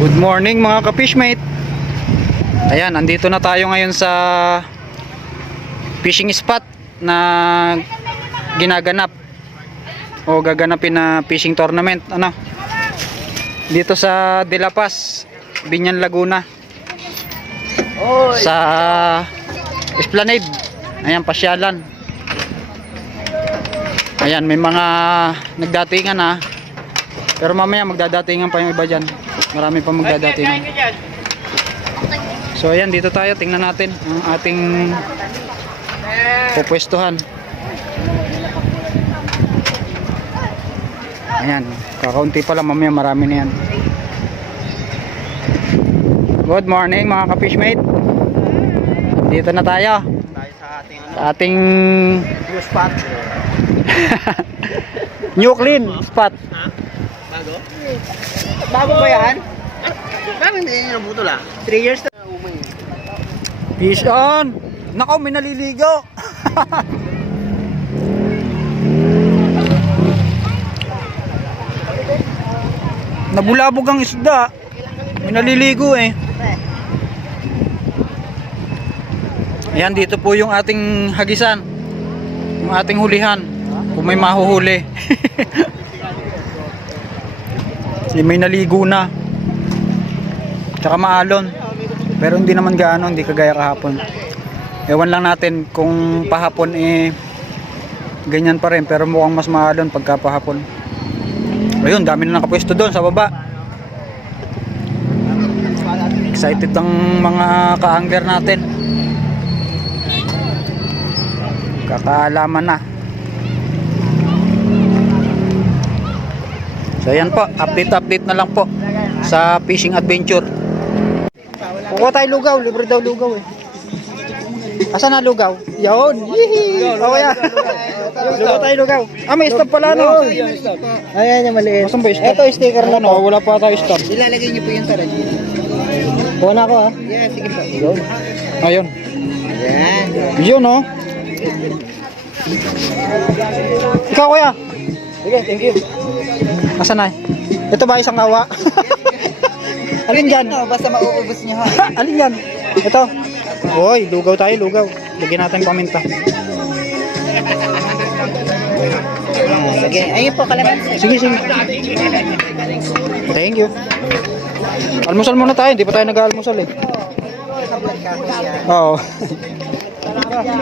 Good morning mga ka-fishmate. Ayan, andito na tayo ngayon sa fishing spot na ginaganap o gaganapin na fishing tournament dito sa De La Paz, Binyan, Laguna. Sa Esplanade. Ayan, pasyalan. Ayan, may mga nagdatingan pero mamaya magdadatingan pa yung iba dyan. Marami pa magdadatingan. So ayan, dito tayo, tingnan natin ang ating pupwestuhan. Ayan, kakaunti pa lang, mamaya marami na yan. Good morning mga ka-fishmate. Dito na tayo sa ating new spot. New clean spot. Bago? Bago ba yan? Bakit hindi nyo nabutol 3 years na umay. Fish on! Nakaw, may naliligo! Nabulabog ang isda. May naliligo eh. Ayan, dito po yung ating hagisan. Yung ating hulihan. Kung may mahuhuli. May naligo na. Tsaka maalon. Pero hindi naman gaano, hindi kagaya kahapon. Ewan lang natin kung pahapon ganyan pa rin, pero mukhang mas maalon pagka pahapon. Ayun, dami na nakapwesto doon sa baba. Excited ang mga ka-angler natin. Kakaalaman na. So ayan po, update na lang po sa fishing adventure. Kuha tayo lugaw, libre daw lugaw eh. Asan na lugaw? Yun! Yee! Okay ya. Lugaw tayo lugaw. May stop pala no? Ayan yung maliit. Asan ba yung stop? Ito sticker na po. Wala pa tayo stop. Ilalagay niyo po yung sarad. Kuha na ako Yeah, sige po. Yun. Ayun. Ayan. Yun oh. Ikaw kuya. Sige, thank you. Asan na? Ito ba isang kawa? Alin dyan? Basta mauubos niyo Alin yan? Ito. Hoy, lugaw tayo, lugaw. Lagyan natin paminta. Sige, ayun po kalamansi. Sige. Thank you. Almusal muna tayo, hindi pa tayo nag-almusal eh. Oo.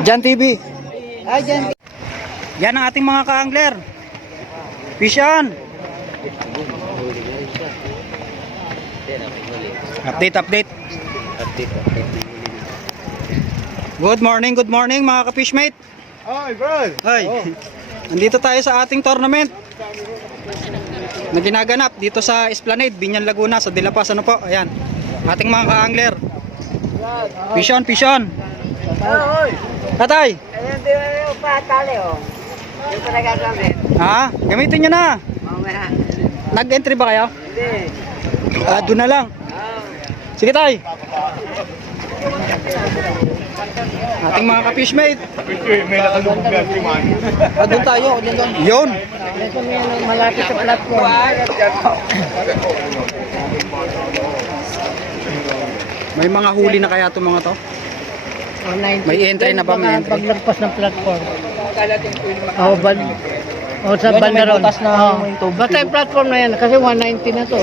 Jan TV. Dyan. Yan ang ating mga ka-angler. Fish on. Update. Good morning mga ka-fishmate. Oy, bro. Hoy. Nandito tayo sa ating tournament na ginaganap dito sa Esplanade, Binyan, Laguna, sa De La Paz. Ano po? Ayan. Ating mga ka-angler. Fish on. Oy. Tatay. Ayan din yung patali Yung pa nagagamit. Gamitin nyo na. Mamaya. Nag-entry ba kayo? Hindi. Doon na lang. Sige tay. Ating mga ka-fishmate. May nakalubog si man. Doon tayo. Yun. Malapit sa platform. May mga huli na kaya itong mga to? May entry na ba? May entry? Paglagpas ng platform. Sa bandaron. Basta yung platform na yan. Kasi 190 na to.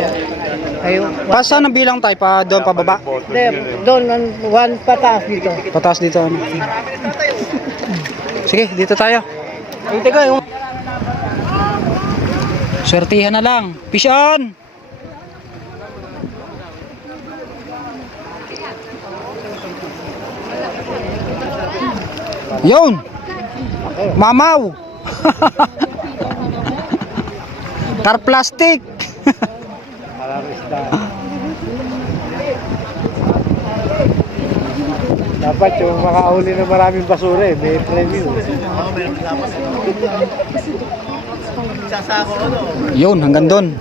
Pasa ng bilang tayo pa doon pababa? Doon, one pataas dito. Pataas dito. Sige, dito tayo. Swertihan na lang. Fish on! Yun! Mamaw! Car plastic! Dapat yung makahuli na maraming basura may preview. Yun, hanggang doon.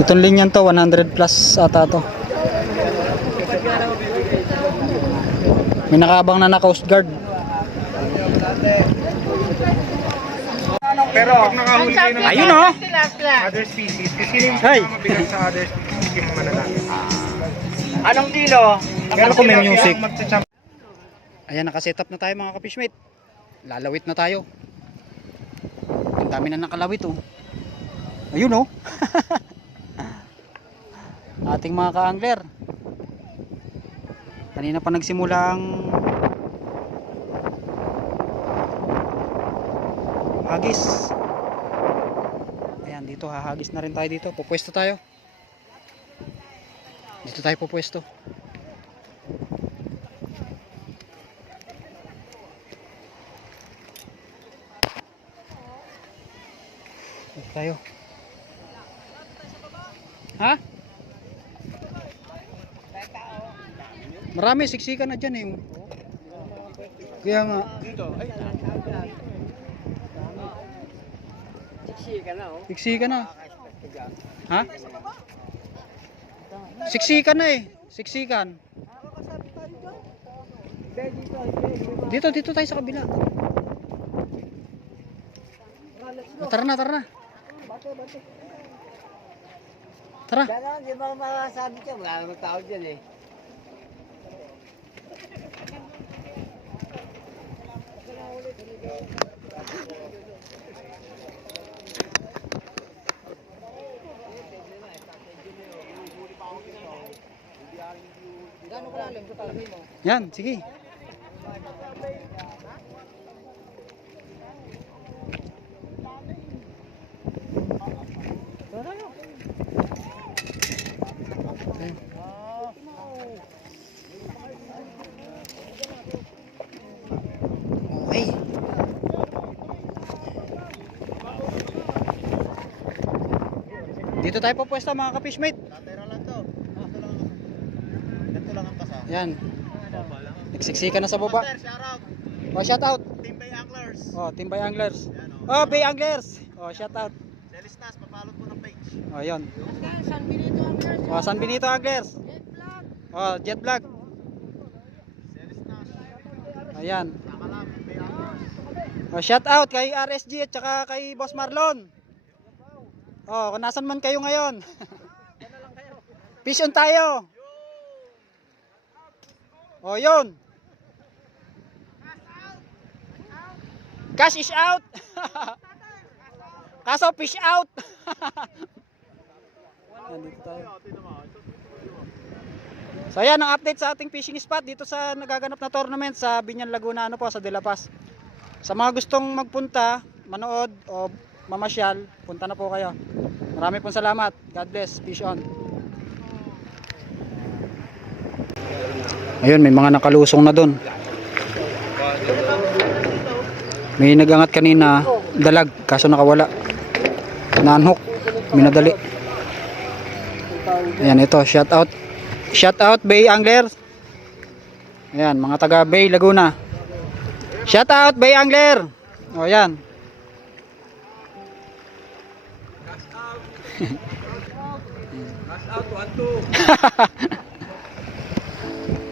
Itong linyan to, 100 plus ata to. May nakabang na Coast Guard. Pero pag nakahuli kayo ng Ayun oh. other species, kasi sino yung Hey. mabigat sa other species? yung mananalo. Anong kilo? Pero kung may music. Ayan, nakaset up na tayo mga ka-fishmate. Lalawit na tayo. Ang dami na nakalawit oh. Ayun oh. Ating mga ka-angler. Kanina pa nagsimula ang hagis. Ayan, dito hahagis na rin tayo dito. Pupwesto tayo. Dito tayo pupwesto. Dito tayo. Ha? Marami, siksikan na dyan eh. Kaya nga. Siksika na oh. Siksikan na. Ha? Siksikan na eh. Siksikan. Dito tayo sa kabila. Tara na. Tara. Kaya hindi mo masasabi ka, wala namang tao dyan eh. Gano'n kalalim ito talaga mo? Yan, sige. Okay. Dito tayo pupwesto mga ka-fishmate. Tatera lang to. Ganito lang ang kasa. Yan. Nagsiksika na sa baba. Shoutout. Oh, shout out. Team Bay Anglers. Oh, Team Bay Anglers. Yan, Oh, Bay Anglers. Oh, shout out. Delistas, papalot mo ng page. Oh, yun. San Benito Anglers. Oh, San Benito Anglers. Oh, Jet Vlog. Delistas. Ayan. Nakalam, Bay Anglers. Oh, shout out kay RSG at saka kay Boss Marlon. Oh, kung nasan man kayo ngayon. Fish on tayo. Oh, yun. Cash is out. Kaso fish out. Nandito tayo. So ayan ang update sa ating fishing spot dito sa nagaganap na tournament sa Binyan Laguna ano po sa De La Paz. Sa mga gustong magpunta, manood o mamasyal, punta na po kayo. Marami pong salamat. God bless. Fish on. Ayun, may mga nakalusong na doon. May nagangat kanina, dalag, kaso nakawala. Na-unhook, minadali. Ayan, ito, shout out. Shout out Bay Angler. Ayan, mga taga Bay Laguna. Shout out Bay Angler. O, ayan.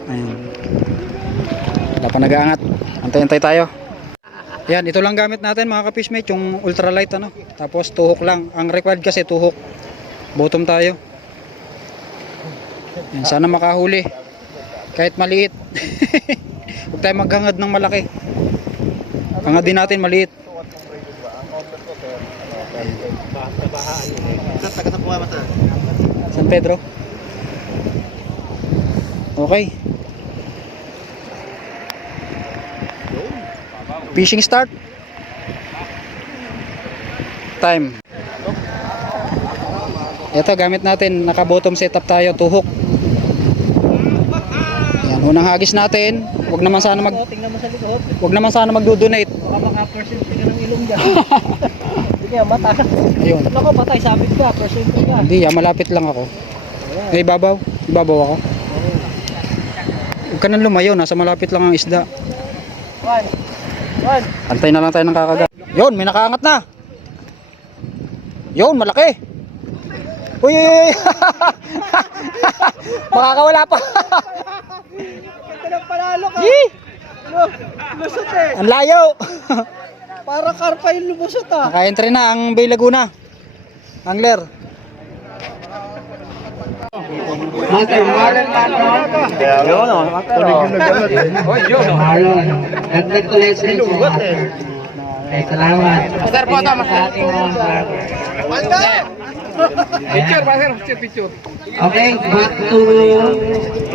Ayan. Wala pa nag-aangat. Antay-antay tayo. Yan, ito lang gamit natin mga ka-fishmate, yung ultralight ano. Tapos tuhok lang. Ang required kasi tuhok. Bottom tayo. Yan, sana makahuli. Kahit maliit. Huwag tayo maghangad ng malaki. Hangad din natin maliit. San Pedro. Okay. Fishing start. Time. Ito gamit natin, naka bottom setup tayo, tuhok. Yan, unang hagis natin. Wag naman sana Tingnan mo sa likod. wag naman sana magdo-donate. Baka maka-percent ka ng ilong dyan. Hindi kaya mata. Ayun. Nako, patay, sabit ka, percent ka. Hindi, malapit lang ako. May ibabaw. Ibabaw ako. Huwag ka nang lumayo, nasa malapit lang ang isda. One. Antay na lang tayo ng kakagat. Yun, may nakaangat na. Yun, malaki. Uy, uy, uy. Makakawala pa. Ito lang panalo ka. Yee! Lusot eh. Ang layo. Para karpa yung lumusot ah. Naka-entry na ang Bay Laguna. Angler. Master Marlon Patron. Yun o. Marlon. Congratulations po. Okay, salamat. Sir po ito, sa ating mga picture. Okay, back to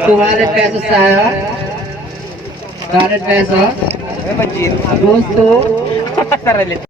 200 pesos tayo. 200 pesos. Goes to